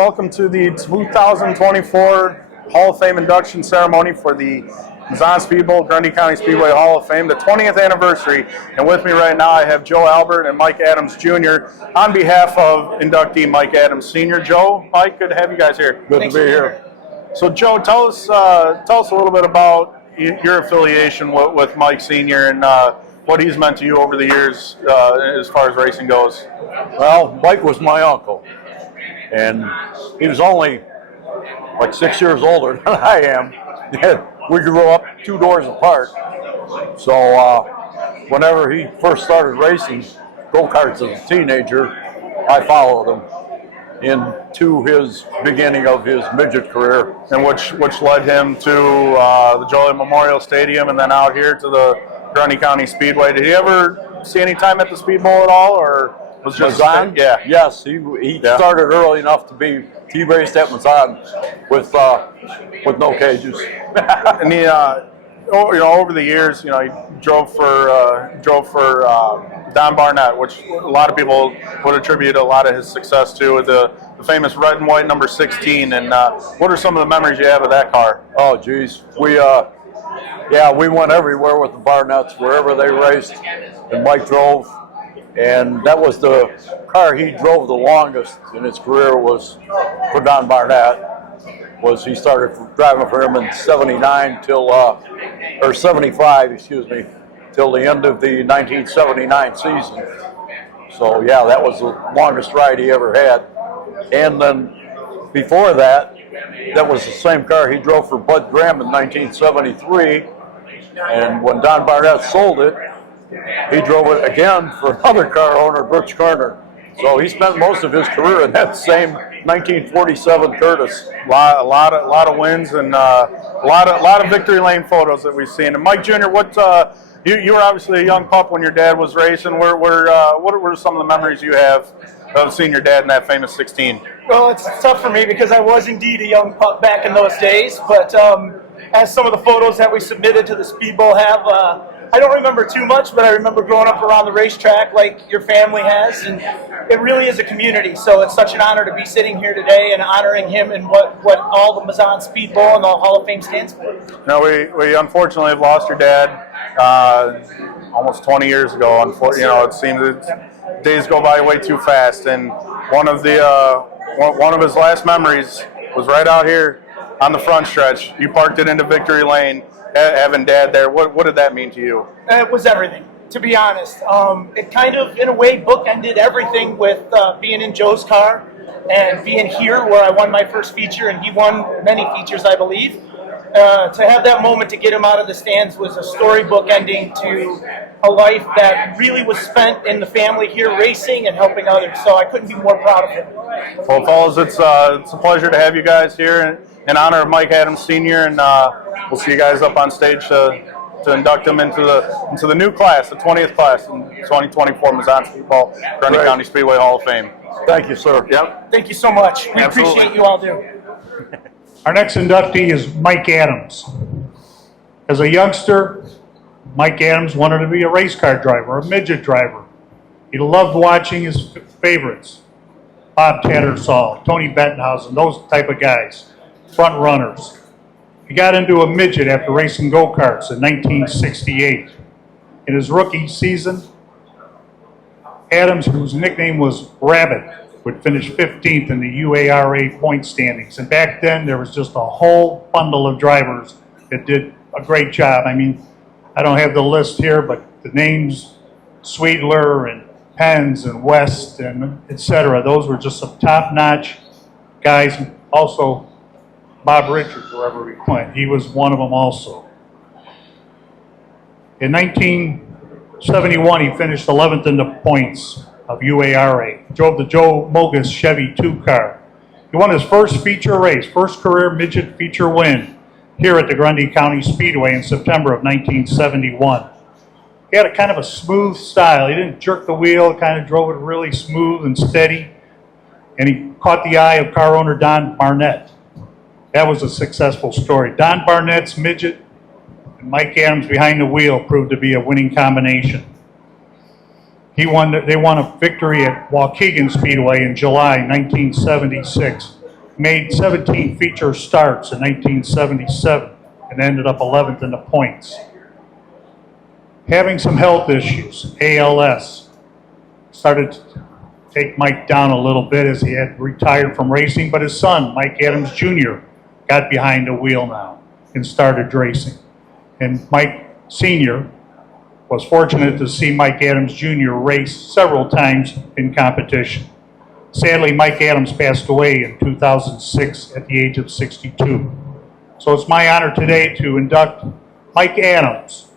welcome to the 2024 Hall of Fame induction ceremony for the Mazon Speedbowl, Grundy County Speedway Hall of Fame, the 20th anniversary. And with me right now I have Joe Albert and Mike Adams Jr. on behalf of inductee Mike Adams Sr. Joe, Mike, good to have you guys here. Good to be here. So Joe, tell us a little bit about your affiliation with Mike Sr. and what he's meant to you over the years as far as racing goes. Well, Mike was my uncle, and he was only like 6 years older than I am. We grew up 2 doors apart. So whenever he first started racing go-karts as a teenager, I followed him into his beginning of his midget career. And which led him to the Joliet Memorial Stadium and then out here to the Grundy County Speedway. Did he ever see any time at the Speedbowl at all, or was just Mazon? Yeah. Yes, he started early enough to be raced at Mazon with no cages. And he, over the years, he drove for Don Barnett, which a lot of people would attribute a lot of his success to, the famous red and white number 16. And what are some of the memories you have of that car? Oh, geez, we went everywhere with the Barnetts, wherever they raced, and Mike drove. And that was the car he drove the longest in his career, was for Don Barnett. He started driving for him in 79 or 75, excuse me, till the end of the 1979 season. So yeah, that was the longest ride he ever had. And then before that, that was the same car he drove for Bud Graham in 1973. And when Don Barnett sold it, he drove it again for another car owner, Butch Carter. So he spent most of his career in that same 1947 Curtis. A lot of wins and a lot of victory lane photos that we've seen. And Mike Jr., what you were obviously a young pup when your dad was racing. What were some of the memories you have of seeing your dad in that famous 16? Well, it's tough for me because I was indeed a young pup back in those days. But as some of the photos that we submitted to the Speedbowl have, I don't remember too much, but I remember growing up around the racetrack like your family has, and it really is a community. So it's such an honor to be sitting here today and honoring him and what all the Mazon Speedbowl and the Hall of Fame stands for. We unfortunately have lost your dad almost 20 years ago. It seems that days go by way too fast, and one of his last memories was right out here on the front stretch. You parked it into victory lane. Having Dad there, what did that mean to you? It was everything, to be honest. It kind of, in a way, bookended everything with being in Joe's car and being here where I won my first feature, and he won many features, I believe. To have that moment to get him out of the stands was a storybook ending to a life that really was spent in the family here racing and helping others. So I couldn't be more proud of him. Well, fellas, it's a pleasure to have you guys here in honor of Mike Adams Sr. And we'll see you guys up on stage to induct him into the new class, the 20th class in 2024 Mazon Speedbowl, Grundy County Speedway Hall of Fame. Thank you, sir. Yep. Thank you so much. We appreciate you all do. Our next inductee is Mike Adams. As a youngster, Mike Adams wanted to be a race car driver, a midget driver. He loved watching his favorites, Bob Tattersall, Tony Bettenhausen, those type of guys, front runners. He got into a midget after racing go-karts in 1968. In his rookie season, Adams, whose nickname was Rabbit, would finish 15th in the UARA point standings. And back then, there was just a whole bundle of drivers that did a great job. I mean, I don't have the list here, but the names, Sweedler and Penns and West and etc., those were just some top-notch guys. Also, Bob Richards, wherever he went, he was one of them also. In 1971, he finished 11th in the points of UARA. Drove the Joe Mogus Chevy 2 car. He won his first feature race, first career midget feature win here at the Grundy County Speedway in September of 1971. He had a kind of a smooth style. He didn't jerk the wheel, kind of drove it really smooth and steady. And he caught the eye of car owner Don Barnett. That was a successful story. Don Barnett's midget and Mike Adams behind the wheel proved to be a winning combination. They won a victory at Waukegan Speedway in July 1976. made 17 feature starts in 1977 and ended up 11th in the points. Having some health issues, ALS, started to take Mike down a little bit as he had retired from racing, but his son, Mike Adams Jr., got behind the wheel now and started racing. And Mike Sr. was fortunate to see Mike Adams Jr. race several times in competition. Sadly, Mike Adams passed away in 2006 at the age of 62. So it's my honor today to induct Mike Adams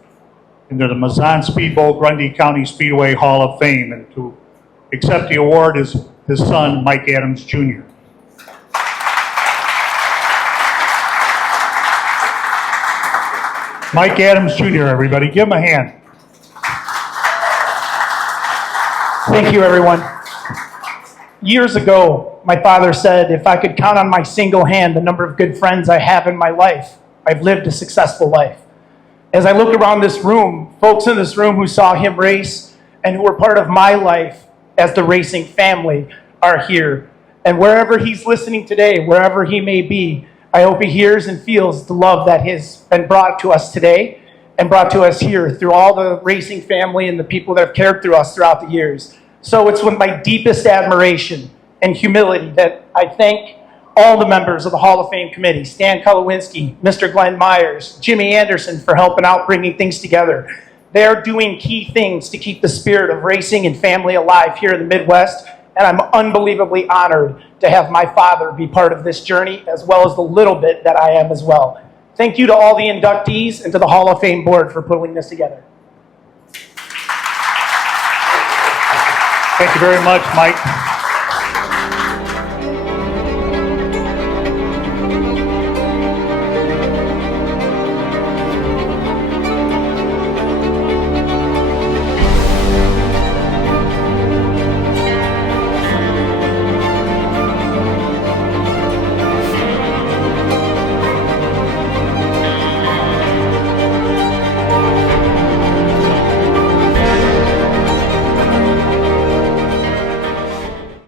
into the Mazon Speedway Grundy County Speedway Hall of Fame, and to accept the award is his son, Mike Adams Jr. Mike Adams Jr., everybody, give him a hand. Thank you, everyone. Years ago, my father said, if I could count on my single hand the number of good friends I have in my life, I've lived a successful life. As I look around this room, folks in this room who saw him race and who were part of my life as the racing family are here. And wherever he's listening today, wherever he may be, I hope he hears and feels the love that has been brought to us today and brought to us here through all the racing family and the people that have cared through us throughout the years. So it's with my deepest admiration and humility that I thank all the members of the Hall of Fame committee, Stan Kolowinski, Mr. Glenn Myers, Jimmy Anderson for helping out bringing things together. They're doing key things to keep the spirit of racing and family alive here in the Midwest, and I'm unbelievably honored to have my father be part of this journey as well as the little bit that I am as well. Thank you to all the inductees and to the Hall of Fame board for putting this together. Thank you very much, Mike.